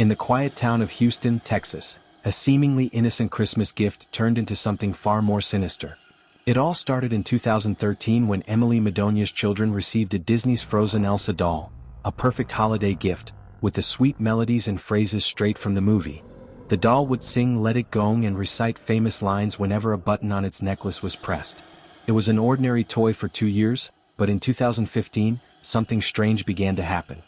In the quiet town of Houston, Texas, a seemingly innocent Christmas gift turned into something far more sinister. It all started in 2013 when Emily Madonia's children received a Disney's Frozen Elsa doll, a perfect holiday gift, with the sweet melodies and phrases straight from the movie. The doll would sing "Let It Go" and recite famous lines whenever a button on its necklace was pressed. It was an ordinary toy for 2 years, but in 2015, something strange began to happen.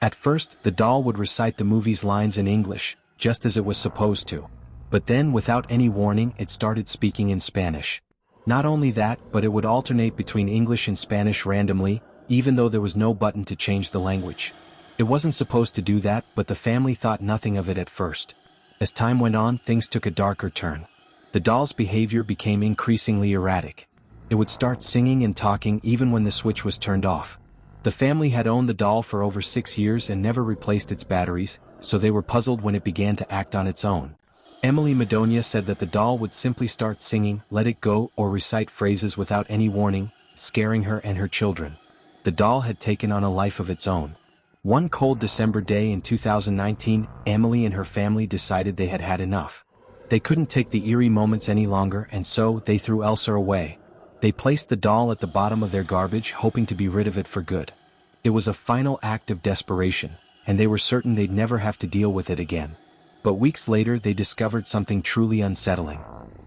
At first, the doll would recite the movie's lines in English, just as it was supposed to. But then, without any warning, it started speaking in Spanish. Not only that, but it would alternate between English and Spanish randomly, even though there was no button to change the language. It wasn't supposed to do that, but the family thought nothing of it at first. As time went on, things took a darker turn. The doll's behavior became increasingly erratic. It would start singing and talking even when the switch was turned off. The family had owned the doll for over 6 years and never replaced its batteries, so they were puzzled when it began to act on its own. Emily Madonia said that the doll would simply start singing "Let It Go" or recite phrases without any warning, scaring her and her children. The doll had taken on a life of its own. One cold December day in 2019, Emily and her family decided they had had enough. They couldn't take the eerie moments any longer, and so they threw Elsa away. They placed the doll at the bottom of their garbage, hoping to be rid of it for good. It was a final act of desperation, and they were certain they'd never have to deal with it again. But weeks later they discovered something truly unsettling.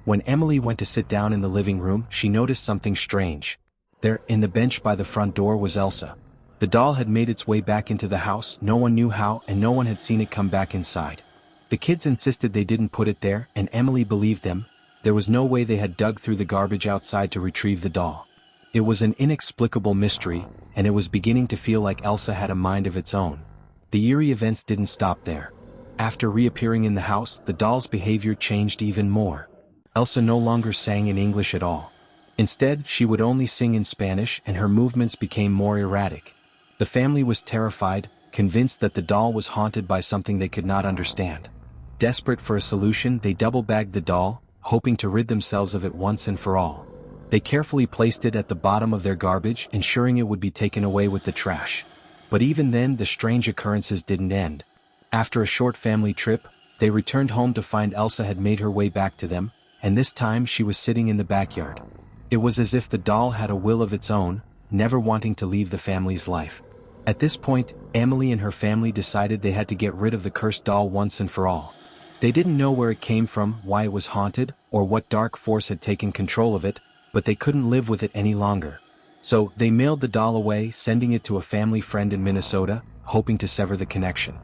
When Emily went to sit down in the living room, she noticed something strange. There, in the bench by the front door, was Elsa. The doll had made its way back into the house, no one knew how, and no one had seen it come back inside. The kids insisted they didn't put it there, and Emily believed them. There was no way they had dug through the garbage outside to retrieve the doll. It was an inexplicable mystery, and it was beginning to feel like Elsa had a mind of its own. The eerie events didn't stop there. After reappearing in the house, the doll's behavior changed even more. Elsa no longer sang in English at all. Instead, she would only sing in Spanish, and her movements became more erratic. The family was terrified, convinced that the doll was haunted by something they could not understand. Desperate for a solution, they double-bagged the doll, hoping to rid themselves of it once and for all. They carefully placed it at the bottom of their garbage, ensuring it would be taken away with the trash. But even then, the strange occurrences didn't end. After a short family trip, they returned home to find Elsa had made her way back to them, and this time she was sitting in the backyard. It was as if the doll had a will of its own, never wanting to leave the family's life. At this point, Emily and her family decided they had to get rid of the cursed doll once and for all. They didn't know where it came from, why it was haunted, or what dark force had taken control of it, but they couldn't live with it any longer. So, they mailed the doll away, sending it to a family friend in Minnesota, hoping to sever the connection.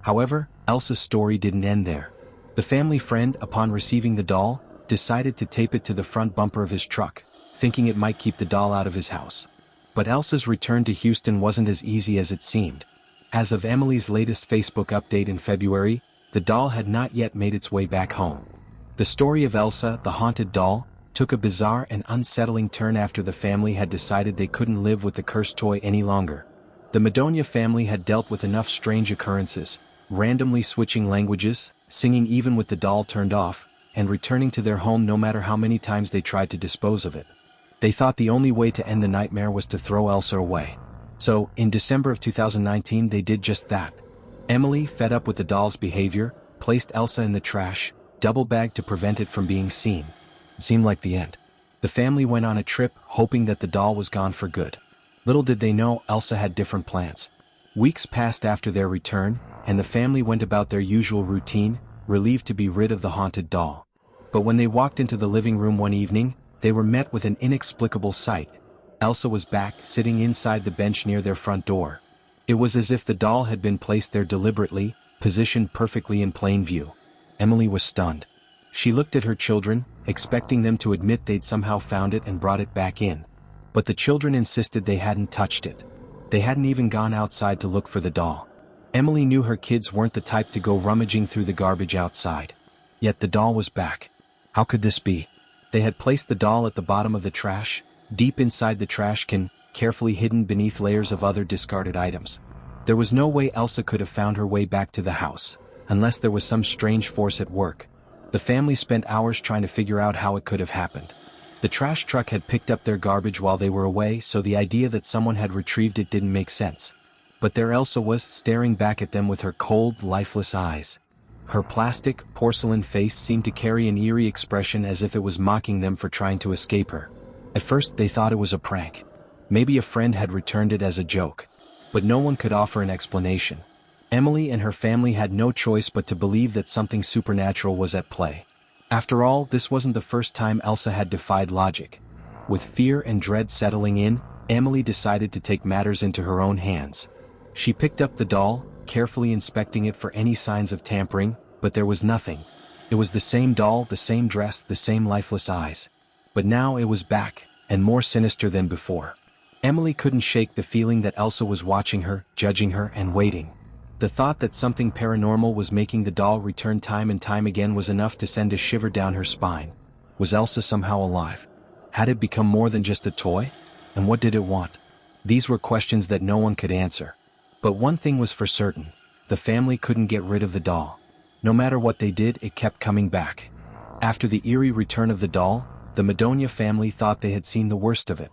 However, Elsa's story didn't end there. The family friend, upon receiving the doll, decided to tape it to the front bumper of his truck, thinking it might keep the doll out of his house. But Elsa's return to Houston wasn't as easy as it seemed. As of Emily's latest Facebook update in February, the doll had not yet made its way back home. The story of Elsa, the haunted doll, took a bizarre and unsettling turn after the family had decided they couldn't live with the cursed toy any longer. The Madonia family had dealt with enough strange occurrences, randomly switching languages, singing even with the doll turned off, and returning to their home no matter how many times they tried to dispose of it. They thought the only way to end the nightmare was to throw Elsa away. So, in December of 2019 they did just that. Emily, fed up with the doll's behavior, placed Elsa in the trash, double-bagged to prevent it from being seen. It seemed like the end. The family went on a trip, hoping that the doll was gone for good. Little did they know, Elsa had different plans. Weeks passed after their return, and the family went about their usual routine, relieved to be rid of the haunted doll. But when they walked into the living room one evening, they were met with an inexplicable sight. Elsa was back, sitting inside the bench near their front door. It was as if the doll had been placed there deliberately, positioned perfectly in plain view. Emily was stunned. She looked at her children, expecting them to admit they'd somehow found it and brought it back in. But the children insisted they hadn't touched it. They hadn't even gone outside to look for the doll. Emily knew her kids weren't the type to go rummaging through the garbage outside. Yet the doll was back. How could this be? They had placed the doll at the bottom of the trash, deep inside the trash can, carefully hidden beneath layers of other discarded items. There was no way Elsa could have found her way back to the house, unless there was some strange force at work. The family spent hours trying to figure out how it could have happened. The trash truck had picked up their garbage while they were away, so the idea that someone had retrieved it didn't make sense. But there Elsa was, staring back at them with her cold, lifeless eyes. Her plastic, porcelain face seemed to carry an eerie expression as if it was mocking them for trying to escape her. At first they thought it was a prank. Maybe a friend had returned it as a joke. But no one could offer an explanation. Emily and her family had no choice but to believe that something supernatural was at play. After all, this wasn't the first time Elsa had defied logic. With fear and dread settling in, Emily decided to take matters into her own hands. She picked up the doll, carefully inspecting it for any signs of tampering, but there was nothing. It was the same doll, the same dress, the same lifeless eyes. But now it was back, and more sinister than before. Emily couldn't shake the feeling that Elsa was watching her, judging her, and waiting. The thought that something paranormal was making the doll return time and time again was enough to send a shiver down her spine. Was Elsa somehow alive? Had it become more than just a toy? And what did it want? These were questions that no one could answer. But one thing was for certain. The family couldn't get rid of the doll. No matter what they did, it kept coming back. After the eerie return of the doll, the Madonia family thought they had seen the worst of it.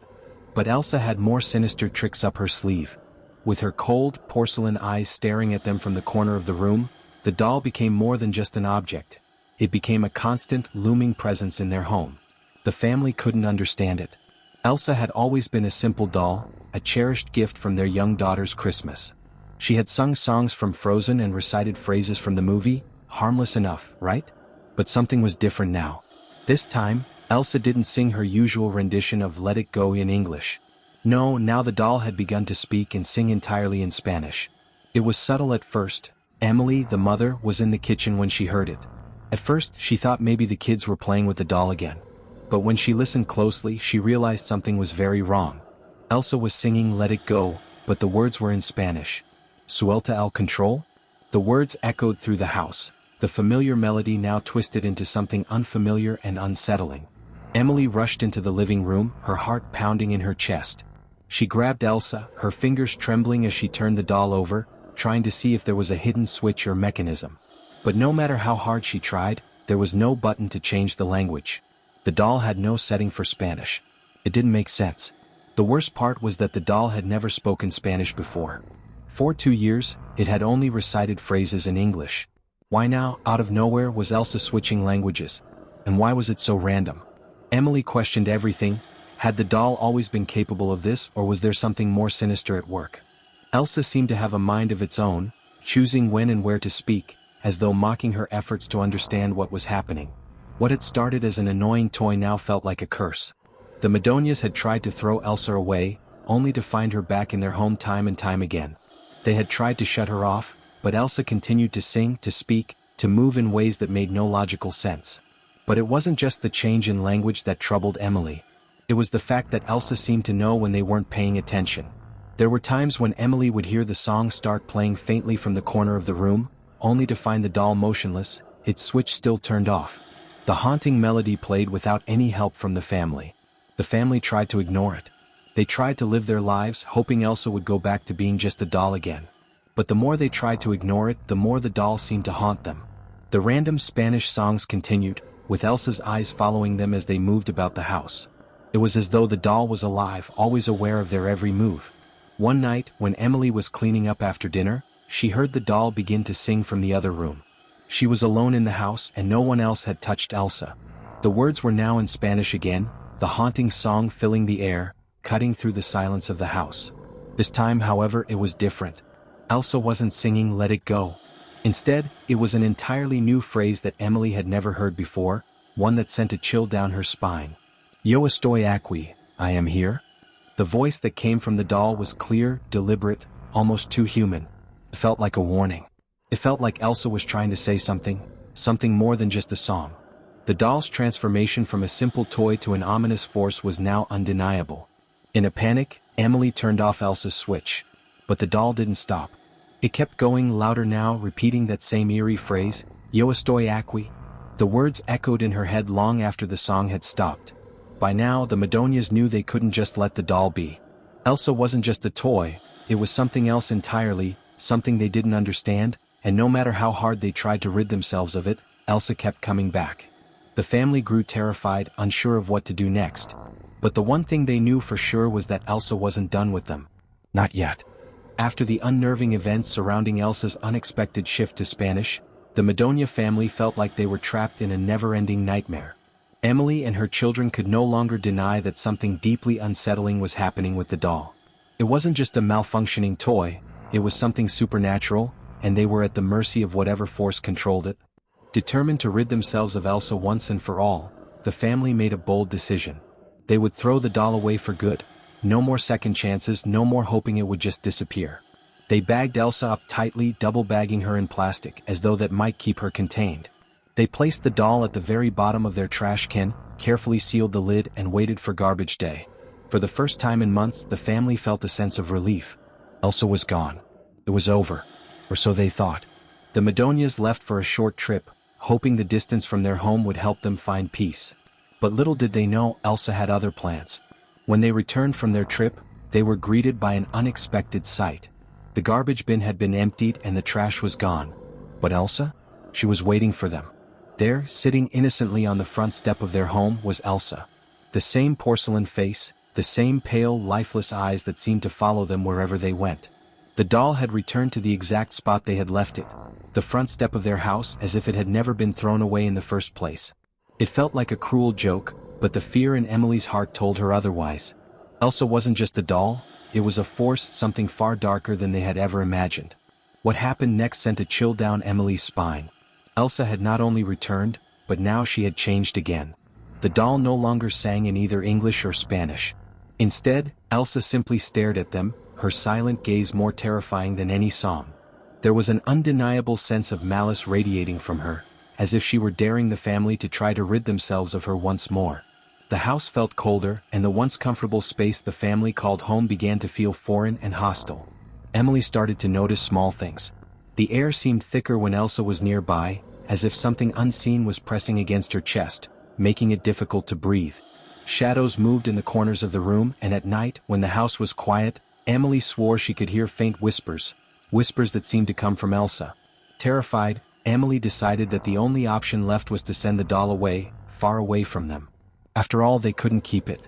But Elsa had more sinister tricks up her sleeve. With her cold, porcelain eyes staring at them from the corner of the room, the doll became more than just an object. It became a constant, looming presence in their home. The family couldn't understand it. Elsa had always been a simple doll, a cherished gift from their young daughter's Christmas. She had sung songs from Frozen and recited phrases from the movie, harmless enough, right? But something was different now. This time, Elsa didn't sing her usual rendition of Let It Go in English. No, now the doll had begun to speak and sing entirely in Spanish. It was subtle at first. Emily, the mother, was in the kitchen when she heard it. At first, she thought maybe the kids were playing with the doll again. But when she listened closely, she realized something was very wrong. Elsa was singing Let It Go, but the words were in Spanish. Suelta el control? The words echoed through the house, the familiar melody now twisted into something unfamiliar and unsettling. Emily rushed into the living room, her heart pounding in her chest. She grabbed Elsa, her fingers trembling as she turned the doll over, trying to see if there was a hidden switch or mechanism. But no matter how hard she tried, there was no button to change the language. The doll had no setting for Spanish. It didn't make sense. The worst part was that the doll had never spoken Spanish before. For 2 years, it had only recited phrases in English. Why now, out of nowhere, was Elsa switching languages? And why was it so random? Emily questioned everything. Had the doll always been capable of this, or was there something more sinister at work? Elsa seemed to have a mind of its own, choosing when and where to speak, as though mocking her efforts to understand what was happening. What had started as an annoying toy now felt like a curse. The Madonias had tried to throw Elsa away, only to find her back in their home time and time again. They had tried to shut her off, but Elsa continued to sing, to speak, to move in ways that made no logical sense. But it wasn't just the change in language that troubled Emily. It was the fact that Elsa seemed to know when they weren't paying attention. There were times when Emily would hear the song start playing faintly from the corner of the room, only to find the doll motionless, its switch still turned off. The haunting melody played without any help from the family. The family tried to ignore it. They tried to live their lives, hoping Elsa would go back to being just a doll again. But the more they tried to ignore it, the more the doll seemed to haunt them. The random Spanish songs continued, with Elsa's eyes following them as they moved about the house. It was as though the doll was alive, always aware of their every move. One night, when Emily was cleaning up after dinner, she heard the doll begin to sing from the other room. She was alone in the house and no one else had touched Elsa. The words were now in Spanish again, the haunting song filling the air, cutting through the silence of the house. This time, however, it was different. Elsa wasn't singing Let It Go. Instead, it was an entirely new phrase that Emily had never heard before, one that sent a chill down her spine. Yo estoy aquí, I am here. The voice that came from the doll was clear, deliberate, almost too human. It felt like a warning. It felt like Elsa was trying to say something more than just a song. The doll's transformation from a simple toy to an ominous force was now undeniable. In a panic, Emily turned off Elsa's switch. But the doll didn't stop. It kept going louder now, repeating that same eerie phrase, Yo estoy aquí. The words echoed in her head long after the song had stopped. By now, the Madonias knew they couldn't just let the doll be. Elsa wasn't just a toy, it was something else entirely, something they didn't understand, and no matter how hard they tried to rid themselves of it, Elsa kept coming back. The family grew terrified, unsure of what to do next. But the one thing they knew for sure was that Elsa wasn't done with them. Not yet. After the unnerving events surrounding Elsa's unexpected shift to Spanish, the Madonia family felt like they were trapped in a never-ending nightmare. Emily and her children could no longer deny that something deeply unsettling was happening with the doll. It wasn't just a malfunctioning toy, it was something supernatural, and they were at the mercy of whatever force controlled it. Determined to rid themselves of Elsa once and for all, the family made a bold decision. They would throw the doll away for good. No more second chances, no more hoping it would just disappear. They bagged Elsa up tightly, double-bagging her in plastic as though that might keep her contained. They placed the doll at the very bottom of their trash can, carefully sealed the lid and waited for garbage day. For the first time in months, the family felt a sense of relief. Elsa was gone. It was over. Or so they thought. The Madonias left for a short trip, hoping the distance from their home would help them find peace. But little did they know Elsa had other plans. When they returned from their trip, they were greeted by an unexpected sight. The garbage bin had been emptied and the trash was gone. But Elsa? She was waiting for them. There, sitting innocently on the front step of their home, was Elsa. The same porcelain face, the same pale, lifeless eyes that seemed to follow them wherever they went. The doll had returned to the exact spot they had left it, the front step of their house, as if it had never been thrown away in the first place. It felt like a cruel joke, but the fear in Emily's heart told her otherwise. Elsa wasn't just a doll, it was a force, something far darker than they had ever imagined. What happened next sent a chill down Emily's spine. Elsa had not only returned, but now she had changed again. The doll no longer sang in either English or Spanish. Instead, Elsa simply stared at them, her silent gaze more terrifying than any song. There was an undeniable sense of malice radiating from her, as if she were daring the family to try to rid themselves of her once more. The house felt colder, and the once comfortable space the family called home began to feel foreign and hostile. Emily started to notice small things. The air seemed thicker when Elsa was nearby, as if something unseen was pressing against her chest, making it difficult to breathe. Shadows moved in the corners of the room, and at night, when the house was quiet, Emily swore she could hear faint whispers that seemed to come from Elsa. Terrified, Emily decided that the only option left was to send the doll away, far away from them. After all, they couldn't keep it.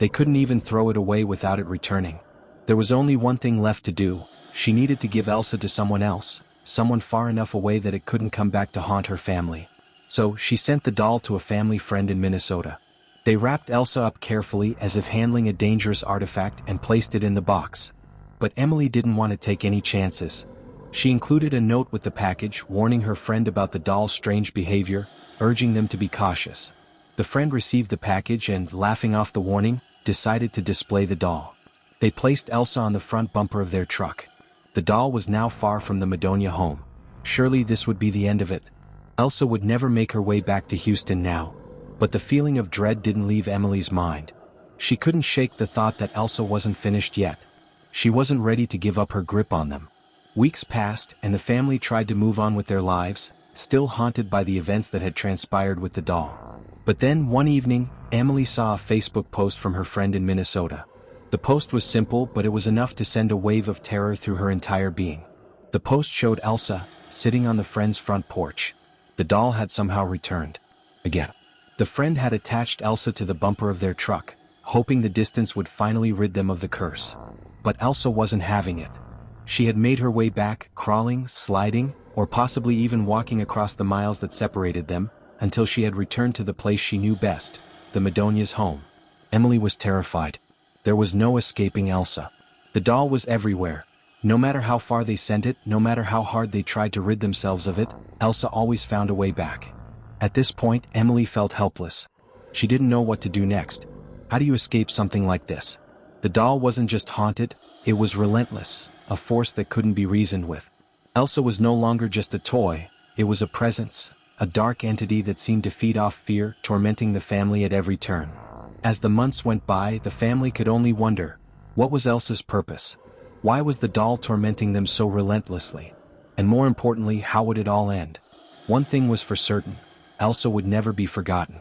They couldn't even throw it away without it returning. There was only one thing left to do. She needed to give Elsa to someone else, someone far enough away that it couldn't come back to haunt her family. So, she sent the doll to a family friend in Minnesota. They wrapped Elsa up carefully as if handling a dangerous artifact and placed it in the box. But Emily didn't want to take any chances. She included a note with the package warning her friend about the doll's strange behavior, urging them to be cautious. The friend received the package and, laughing off the warning, decided to display the doll. They placed Elsa on the front bumper of their truck. The doll was now far from the Madonia home. Surely this would be the end of it. Elsa would never make her way back to Houston now. But the feeling of dread didn't leave Emily's mind. She couldn't shake the thought that Elsa wasn't finished yet. She wasn't ready to give up her grip on them. Weeks passed, and the family tried to move on with their lives, still haunted by the events that had transpired with the doll. But then, one evening, Emily saw a Facebook post from her friend in Minnesota. The post was simple, but it was enough to send a wave of terror through her entire being. The post showed Elsa, sitting on the friend's front porch. The doll had somehow returned. Again. The friend had attached Elsa to the bumper of their truck, hoping the distance would finally rid them of the curse. But Elsa wasn't having it. She had made her way back, crawling, sliding, or possibly even walking across the miles that separated them, until she had returned to the place she knew best, the Madonia's home. Emily was terrified. There was no escaping Elsa. The doll was everywhere. No matter how far they sent it, no matter how hard they tried to rid themselves of it, Elsa always found a way back. At this point, Emily felt helpless. She didn't know what to do next. How do you escape something like this? The doll wasn't just haunted, it was relentless, a force that couldn't be reasoned with. Elsa was no longer just a toy, it was a presence, a dark entity that seemed to feed off fear, tormenting the family at every turn. As the months went by, the family could only wonder, what was Elsa's purpose? Why was the doll tormenting them so relentlessly? And more importantly, how would it all end? One thing was for certain, Elsa would never be forgotten.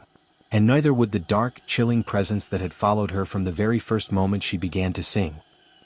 And neither would the dark, chilling presence that had followed her from the very first moment she began to sing.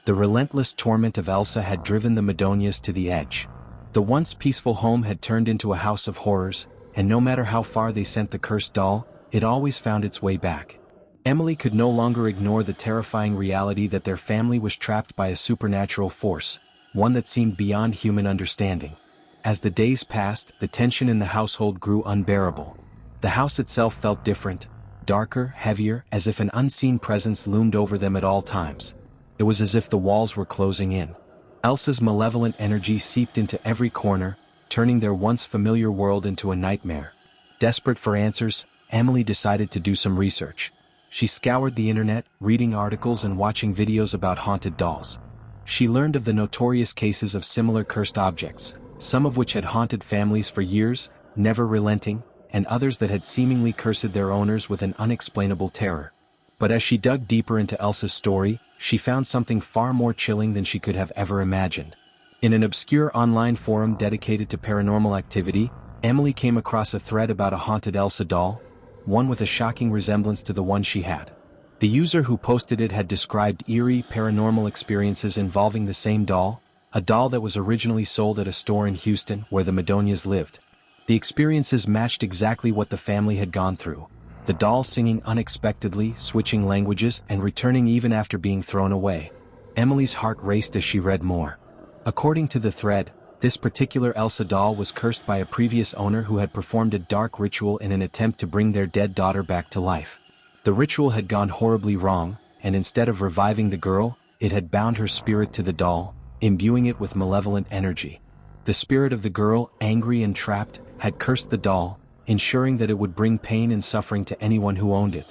The relentless torment of Elsa had driven the Madonias to the edge. The once peaceful home had turned into a house of horrors, and no matter how far they sent the cursed doll, it always found its way back. Emily could no longer ignore the terrifying reality that their family was trapped by a supernatural force. one that seemed beyond human understanding. As the days passed, the tension in the household grew unbearable. The house itself felt different, darker, heavier, as if an unseen presence loomed over them at all times. It was as if the walls were closing in. Elsa's malevolent energy seeped into every corner, turning their once familiar world into a nightmare. Desperate for answers, Emily decided to do some research. She scoured the internet, reading articles and watching videos about haunted dolls. She learned of the notorious cases of similar cursed objects, some of which had haunted families for years, never relenting, and others that had seemingly cursed their owners with an unexplainable terror. But as she dug deeper into Elsa's story, she found something far more chilling than she could have ever imagined. In an obscure online forum dedicated to paranormal activity, Emily came across a thread about a haunted Elsa doll, one with a shocking resemblance to the one she had. The user who posted it had described eerie paranormal experiences involving the same doll, a doll that was originally sold at a store in Houston where the Madonias lived. The experiences matched exactly what the family had gone through. The doll singing unexpectedly, switching languages, and returning even after being thrown away. Emily's heart raced as she read more. According to the thread, this particular Elsa doll was cursed by a previous owner who had performed a dark ritual in an attempt to bring their dead daughter back to life. The ritual had gone horribly wrong, and instead of reviving the girl, it had bound her spirit to the doll, imbuing it with malevolent energy. The spirit of the girl, angry and trapped, had cursed the doll, ensuring that it would bring pain and suffering to anyone who owned it.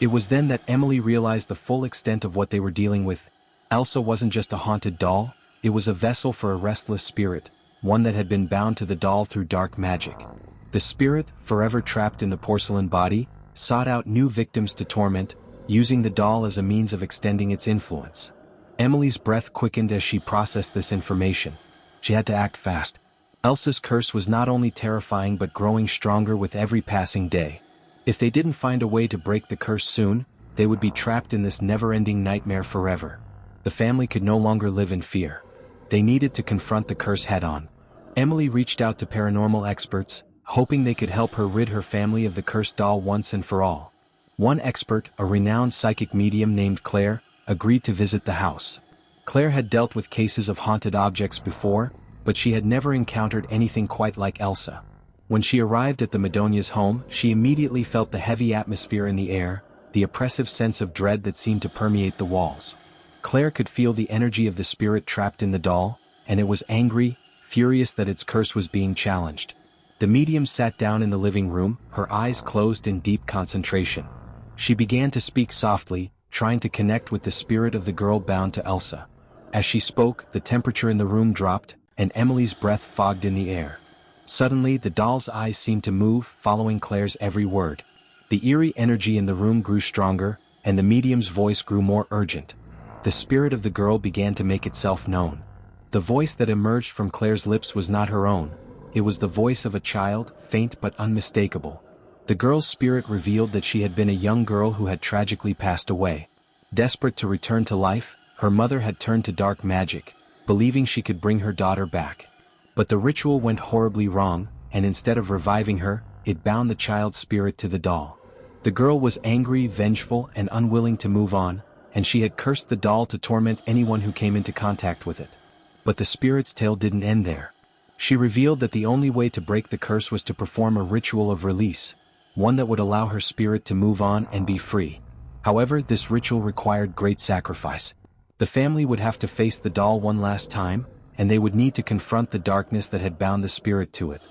It was then that Emily realized the full extent of what they were dealing with. Elsa wasn't just a haunted doll, it was a vessel for a restless spirit, one that had been bound to the doll through dark magic. The spirit, forever trapped in the porcelain body, sought out new victims to torment, using the doll as a means of extending its influence. Emily's breath quickened as she processed this information. She had to act fast. Elsa's curse was not only terrifying but growing stronger with every passing day. If they didn't find a way to break the curse soon, they would be trapped in this never-ending nightmare forever. The family could no longer live in fear. They needed to confront the curse head-on. Emily reached out to paranormal experts, hoping they could help her rid her family of the cursed doll once and for all. One expert, a renowned psychic medium named Claire, agreed to visit the house. Claire had dealt with cases of haunted objects before, but she had never encountered anything quite like Elsa. When she arrived at the Madonia's home, she immediately felt the heavy atmosphere in the air, the oppressive sense of dread that seemed to permeate the walls. Claire could feel the energy of the spirit trapped in the doll, and it was angry, furious that its curse was being challenged. The medium sat down in the living room, her eyes closed in deep concentration. She began to speak softly, trying to connect with the spirit of the girl bound to Elsa. As she spoke, the temperature in the room dropped, and Emily's breath fogged in the air. Suddenly, the doll's eyes seemed to move, following Claire's every word. The eerie energy in the room grew stronger, and the medium's voice grew more urgent. The spirit of the girl began to make itself known. The voice that emerged from Claire's lips was not her own. It was the voice of a child, faint but unmistakable. The girl's spirit revealed that she had been a young girl who had tragically passed away. Desperate to return to life, her mother had turned to dark magic, believing she could bring her daughter back. But the ritual went horribly wrong, and instead of reviving her, it bound the child's spirit to the doll. The girl was angry, vengeful, and unwilling to move on, and she had cursed the doll to torment anyone who came into contact with it. But the spirit's tale didn't end there. She revealed that the only way to break the curse was to perform a ritual of release, one that would allow her spirit to move on and be free. However, this ritual required great sacrifice. The family would have to face the doll one last time, and they would need to confront the darkness that had bound the spirit to it.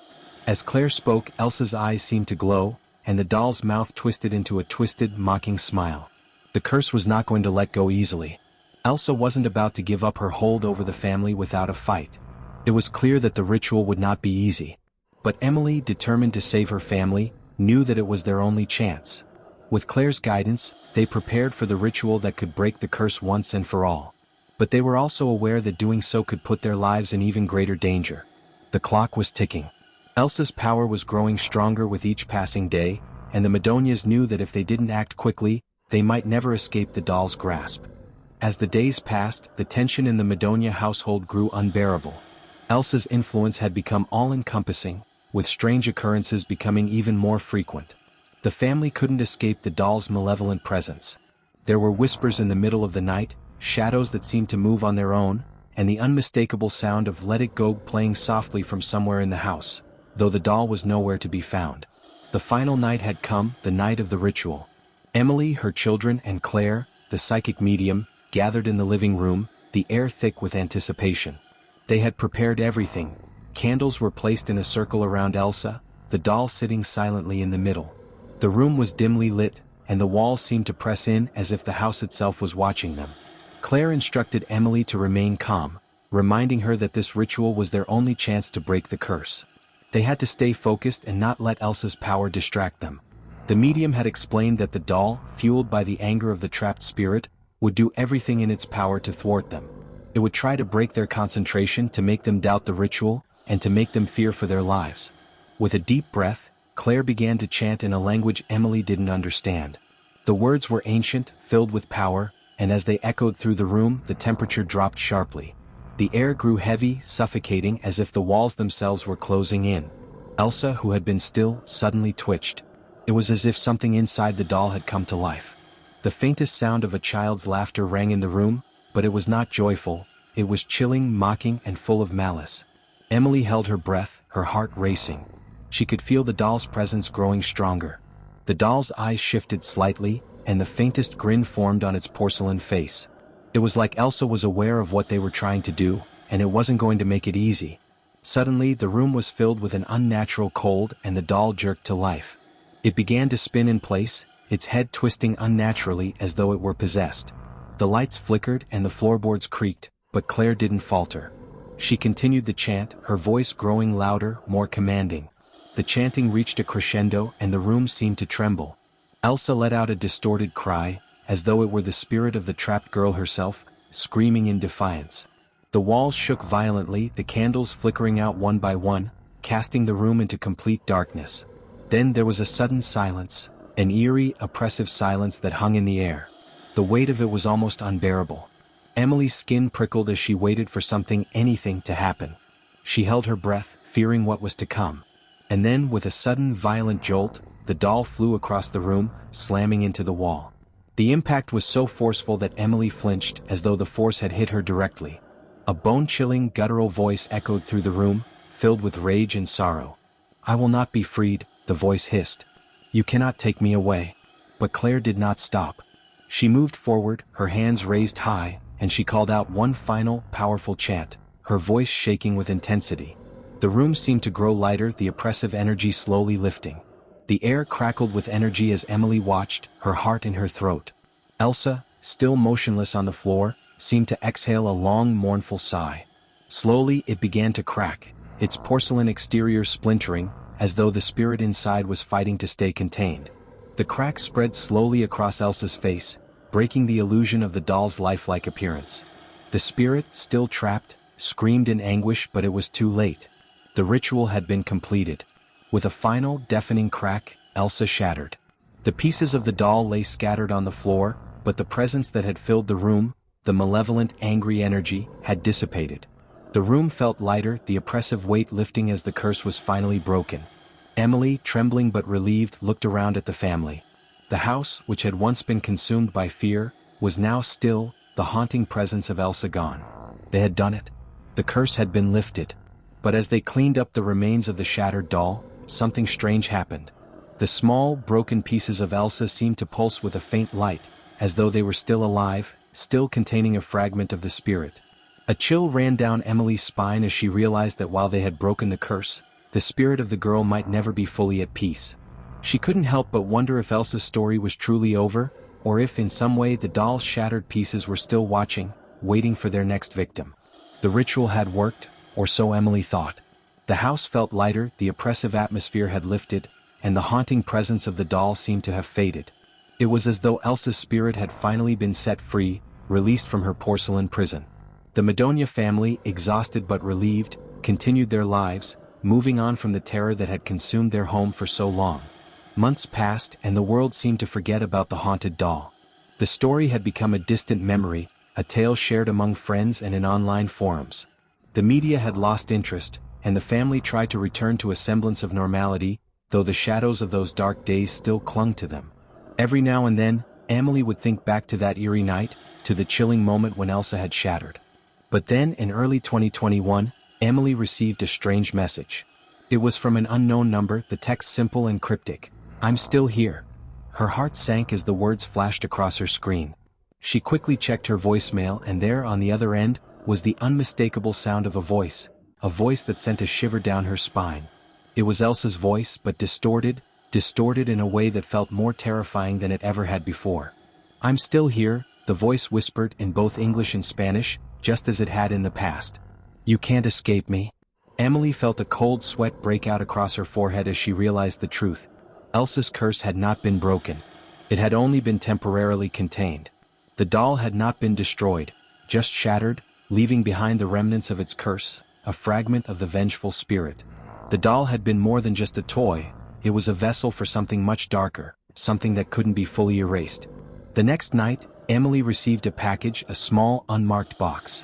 As Claire spoke, Elsa's eyes seemed to glow, and the doll's mouth twisted into a twisted, mocking smile. The curse was not going to let go easily. Elsa wasn't about to give up her hold over the family without a fight. It was clear that the ritual would not be easy. But Emily, determined to save her family, knew that it was their only chance. With Claire's guidance, they prepared for the ritual that could break the curse once and for all. But they were also aware that doing so could put their lives in even greater danger. The clock was ticking. Elsa's power was growing stronger with each passing day, and the Madonias knew that if they didn't act quickly, they might never escape the doll's grasp. As the days passed, the tension in the Madonia household grew unbearable. Elsa's influence had become all-encompassing, with strange occurrences becoming even more frequent. The family couldn't escape the doll's malevolent presence. There were whispers in the middle of the night, shadows that seemed to move on their own, and the unmistakable sound of Let It Go playing softly from somewhere in the house, though the doll was nowhere to be found. The final night had come, the night of the ritual. Emily, her children, and Claire, the psychic medium, gathered in the living room, the air thick with anticipation. They had prepared everything. Candles were placed in a circle around Elsa, the doll sitting silently in the middle. The room was dimly lit, and the walls seemed to press in as if the house itself was watching them. Claire instructed Emily to remain calm, reminding her that this ritual was their only chance to break the curse. They had to stay focused and not let Elsa's power distract them. The medium had explained that the doll, fueled by the anger of the trapped spirit, would do everything in its power to thwart them. It would try to break their concentration, to make them doubt the ritual, and to make them fear for their lives. With a deep breath, Claire began to chant in a language Emily didn't understand. The words were ancient, filled with power, and as they echoed through the room, the temperature dropped sharply. The air grew heavy, suffocating, as if the walls themselves were closing in. Elsa, who had been still, suddenly twitched. It was as if something inside the doll had come to life. The faintest sound of a child's laughter rang in the room, but it was not joyful. It was chilling, mocking, and full of malice. Emily held her breath, her heart racing. She could feel the doll's presence growing stronger. The doll's eyes shifted slightly, and the faintest grin formed on its porcelain face. It was like Elsa was aware of what they were trying to do, and it wasn't going to make it easy. Suddenly, the room was filled with an unnatural cold, and the doll jerked to life. It began to spin in place, its head twisting unnaturally as though it were possessed. The lights flickered and the floorboards creaked, but Claire didn't falter. She continued the chant, her voice growing louder, more commanding. The chanting reached a crescendo and the room seemed to tremble. Elsa let out a distorted cry, as though it were the spirit of the trapped girl herself, screaming in defiance. The walls shook violently, the candles flickering out one by one, casting the room into complete darkness. Then there was a sudden silence, an eerie, oppressive silence that hung in the air. The weight of it was almost unbearable. Emily's skin prickled as she waited for something, anything, to happen. She held her breath, fearing what was to come. And then, with a sudden, violent jolt, the doll flew across the room, slamming into the wall. The impact was so forceful that Emily flinched, as though the force had hit her directly. A bone-chilling, guttural voice echoed through the room, filled with rage and sorrow. "I will not be freed," the voice hissed. "You cannot take me away." But Claire did not stop. She moved forward, her hands raised high, and she called out one final, powerful chant, her voice shaking with intensity. The room seemed to grow lighter, the oppressive energy slowly lifting. The air crackled with energy as Emily watched, her heart in her throat. Elsa, still motionless on the floor, seemed to exhale a long, mournful sigh. Slowly it began to crack, its porcelain exterior splintering, as though the spirit inside was fighting to stay contained. The crack spread slowly across Elsa's face, breaking the illusion of the doll's lifelike appearance. The spirit, still trapped, screamed in anguish, but it was too late. The ritual had been completed. With a final, deafening crack, Elsa shattered. The pieces of the doll lay scattered on the floor, but the presence that had filled the room, the malevolent, angry energy, had dissipated. The room felt lighter, the oppressive weight lifting as the curse was finally broken. Emily, trembling but relieved, looked around at the family. The house, which had once been consumed by fear, was now still, the haunting presence of Elsa gone. They had done it. The curse had been lifted. But as they cleaned up the remains of the shattered doll, something strange happened. The small, broken pieces of Elsa seemed to pulse with a faint light, as though they were still alive, still containing a fragment of the spirit. A chill ran down Emily's spine as she realized that while they had broken the curse, the spirit of the girl might never be fully at peace. She couldn't help but wonder if Elsa's story was truly over, or if in some way the doll's shattered pieces were still watching, waiting for their next victim. The ritual had worked, or so Emily thought. The house felt lighter, the oppressive atmosphere had lifted, and the haunting presence of the doll seemed to have faded. It was as though Elsa's spirit had finally been set free, released from her porcelain prison. The Madonia family, exhausted but relieved, continued their lives, moving on from the terror that had consumed their home for so long. Months passed and the world seemed to forget about the haunted doll. The story had become a distant memory, a tale shared among friends and in online forums. The media had lost interest, and the family tried to return to a semblance of normality, though the shadows of those dark days still clung to them. Every now and then, Emily would think back to that eerie night, to the chilling moment when Elsa had shattered. But then, in early 2021, Emily received a strange message. It was from an unknown number, the text simple and cryptic. "I'm still here." Her heart sank as the words flashed across her screen. She quickly checked her voicemail, and there on the other end was the unmistakable sound of a voice that sent a shiver down her spine. It was Elsa's voice, but distorted in a way that felt more terrifying than it ever had before. "I'm still here," the voice whispered in both English and Spanish, just as it had in the past. "You can't escape me." Emily felt a cold sweat break out across her forehead as she realized the truth. Elsa's curse had not been broken. It had only been temporarily contained. The doll had not been destroyed, just shattered, leaving behind the remnants of its curse, a fragment of the vengeful spirit. The doll had been more than just a toy, it was a vessel for something much darker, something that couldn't be fully erased. The next night, Emily received a package, a small, unmarked box.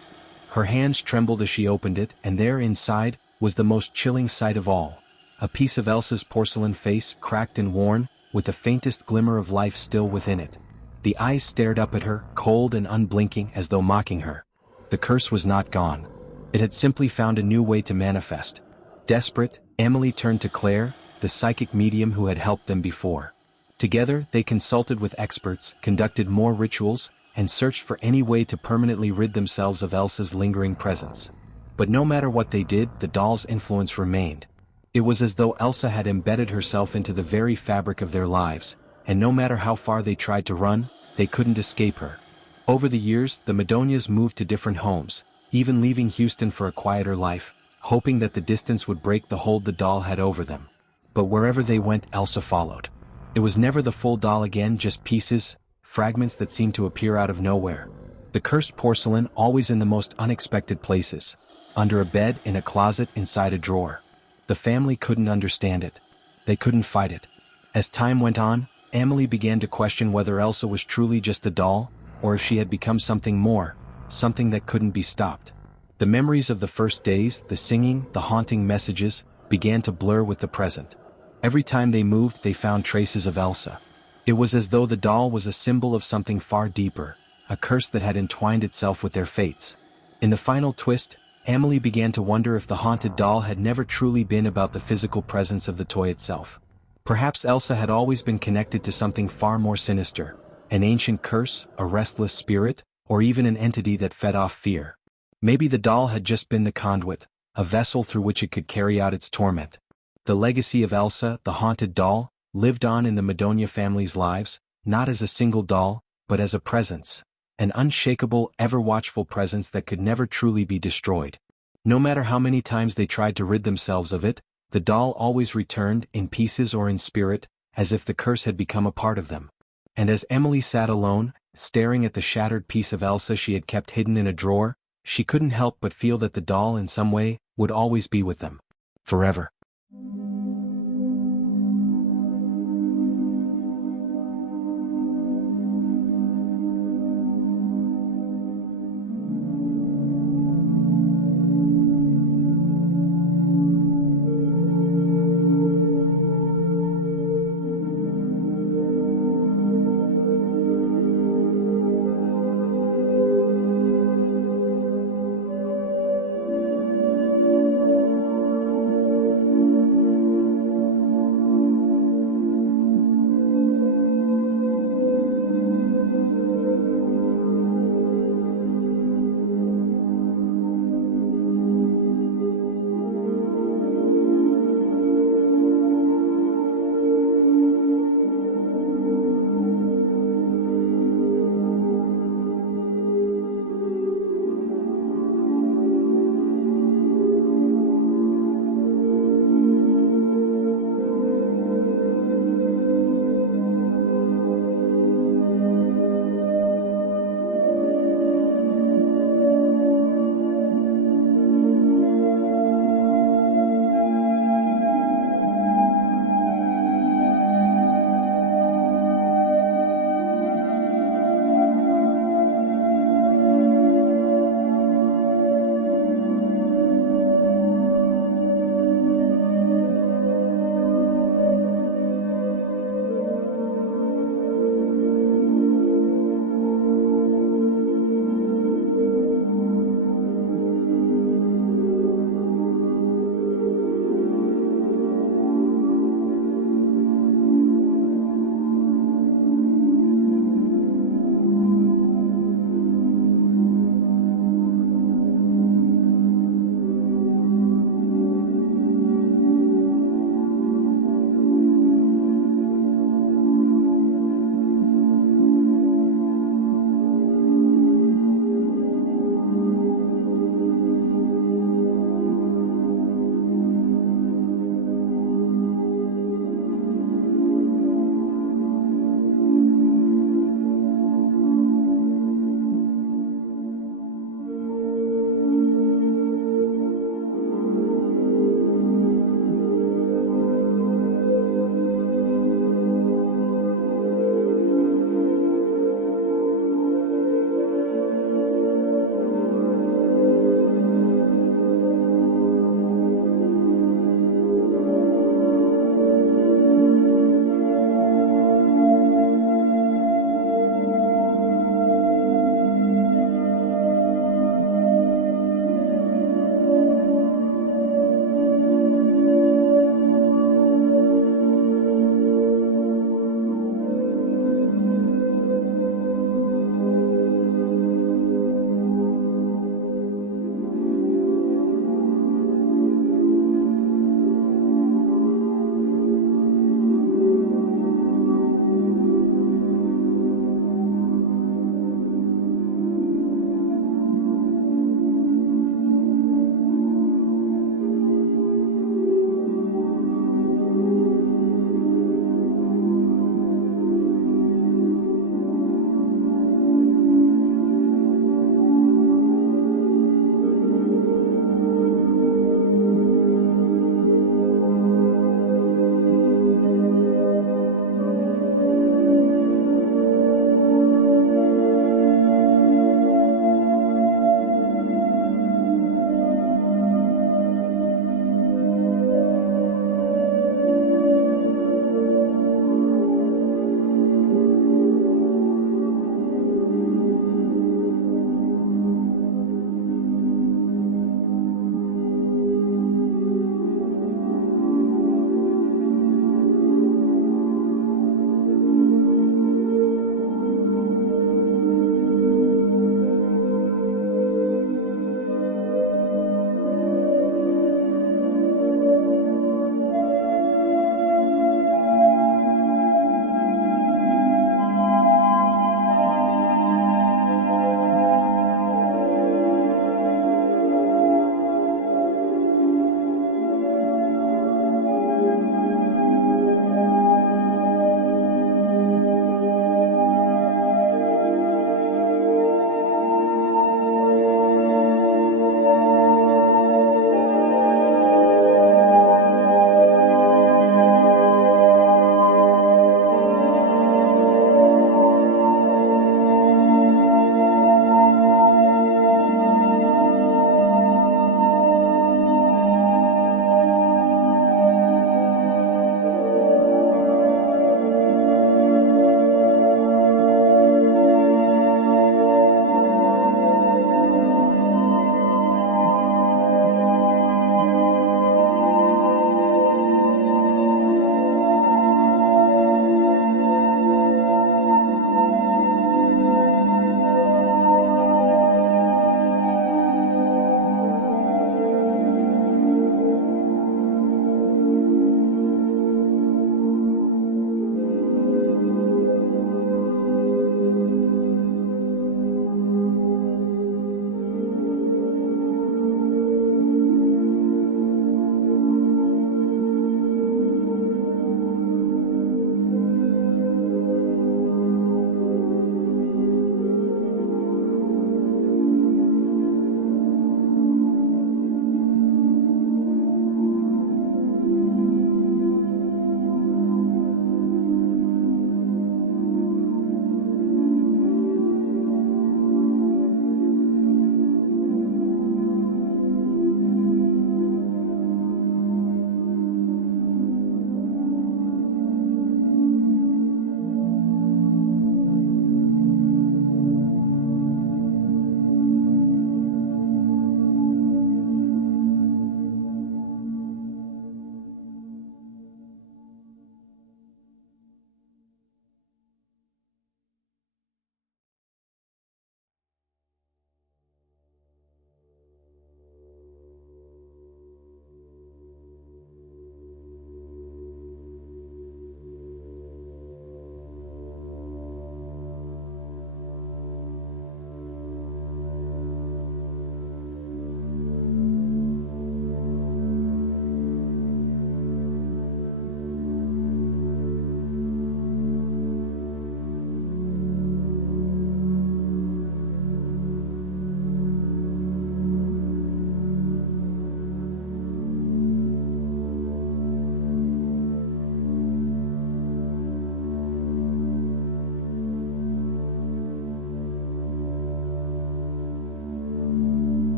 Her hands trembled as she opened it, and there inside was the most chilling sight of all. A piece of Elsa's porcelain face, cracked and worn, with the faintest glimmer of life still within it. The eyes stared up at her, cold and unblinking, as though mocking her. The curse was not gone. It had simply found a new way to manifest. Desperate, Emily turned to Claire, the psychic medium who had helped them before. Together, they consulted with experts, conducted more rituals, and searched for any way to permanently rid themselves of Elsa's lingering presence. But no matter what they did, the doll's influence remained. It was as though Elsa had embedded herself into the very fabric of their lives, and no matter how far they tried to run, they couldn't escape her. Over the years, the Madonias moved to different homes, even leaving Houston for a quieter life, hoping that the distance would break the hold the doll had over them. But wherever they went, Elsa followed. It was never the full doll again, just pieces, fragments that seemed to appear out of nowhere. The cursed porcelain always in the most unexpected places. Under a bed, in a closet, inside a drawer. The family couldn't understand it. They couldn't fight it. As time went on, Emily began to question whether Elsa was truly just a doll, or if she had become something more, something that couldn't be stopped. The memories of the first days, the singing, the haunting messages, began to blur with the present. Every time they moved, they found traces of Elsa. It was as though the doll was a symbol of something far deeper, a curse that had entwined itself with their fates. In the final twist, Emily began to wonder if the haunted doll had never truly been about the physical presence of the toy itself. Perhaps Elsa had always been connected to something far more sinister, an ancient curse, a restless spirit, or even an entity that fed off fear. Maybe the doll had just been the conduit, a vessel through which it could carry out its torment. The legacy of Elsa, the haunted doll, lived on in the Madonia family's lives, not as a single doll, but as a presence. An unshakable, ever-watchful presence that could never truly be destroyed. No matter how many times they tried to rid themselves of it, the doll always returned, in pieces or in spirit, as if the curse had become a part of them. And as Emily sat alone, staring at the shattered piece of Elsa she had kept hidden in a drawer, she couldn't help but feel that the doll in some way would always be with them. Forever.